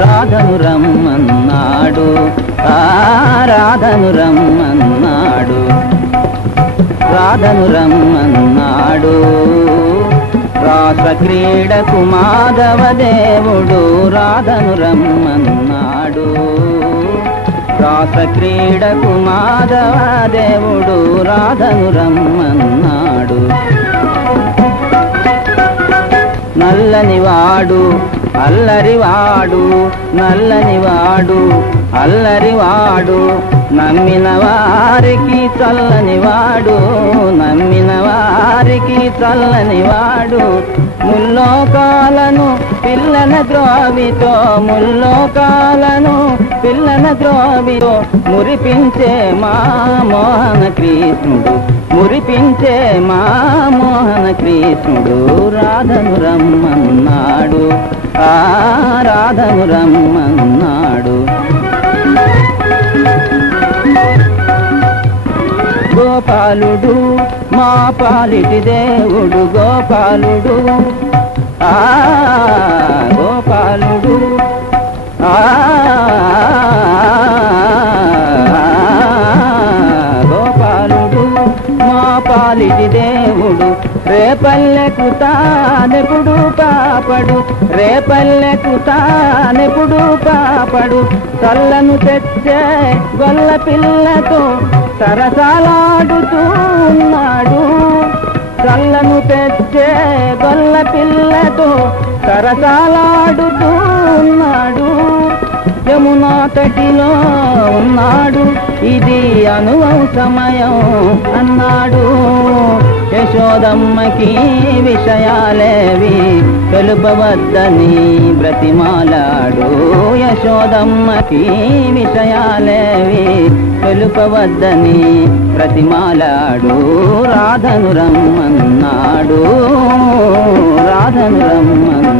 రాధను రమ్మన్నాడు, ఆ రాధను రమ్మన్నాడు, రాధను రమ్మన్నాడు. రాస క్రీడకు మాధవ దేవుడు రాధను రమ్మన్నాడు, రాస క్రీడకు మాధవ దేవుడు రాధను రమ్మన్నాడు. నల్లనివాడు అల్లరివాడు, నల్లనివాడు అల్లరివాడు, నమ్మిన వారికి చల్లనివాడు, నమ్మిన వారికి చల్లనివాడు. ముల్లోకాలను పిల్లన ద్రోవితో, ముల్లోకాలను పిల్లన ద్రోవితో మురిపించే మా మోహన కృష్ణుడు, మురిపించే మా మోహన కృష్ణుడు రాధను రమ్మన్నాడు, ఆ రాధను రమ్మన్నాడు. గోపాలుడు మా పాలిటి దేవుడు, గోపాలుడు ఆ గోపాలుడు ఆ గోపాలుడు మా పాలిటి దేవుడు. రేపల్లెకు తానెప్పుడు పాపడు, రేపల్లెకు తానెప్పుడు పాపడు, చల్లను తెచ్చే గొల్ల పిల్లతో సరసాలాడుతూ ఉన్నాడు, చల్లను తెచ్చే గొల్ల పిల్లతో సరసాలాడుతూ ఉన్నాడు. యమునా తటిలో ఉన్నాడు, ఇది అనుభవ సమయం అన్నాడు. యశోదమ్మకి విషయాలేవి తెలుపవద్దని బ్రతిమాలాడు, యశోదమ్మకి విషయాలేవి తెలుపవద్దని బ్రతిమాలాడు. రాధను రమ్మన్నాడు, రాధను రమ్మన్నాడు.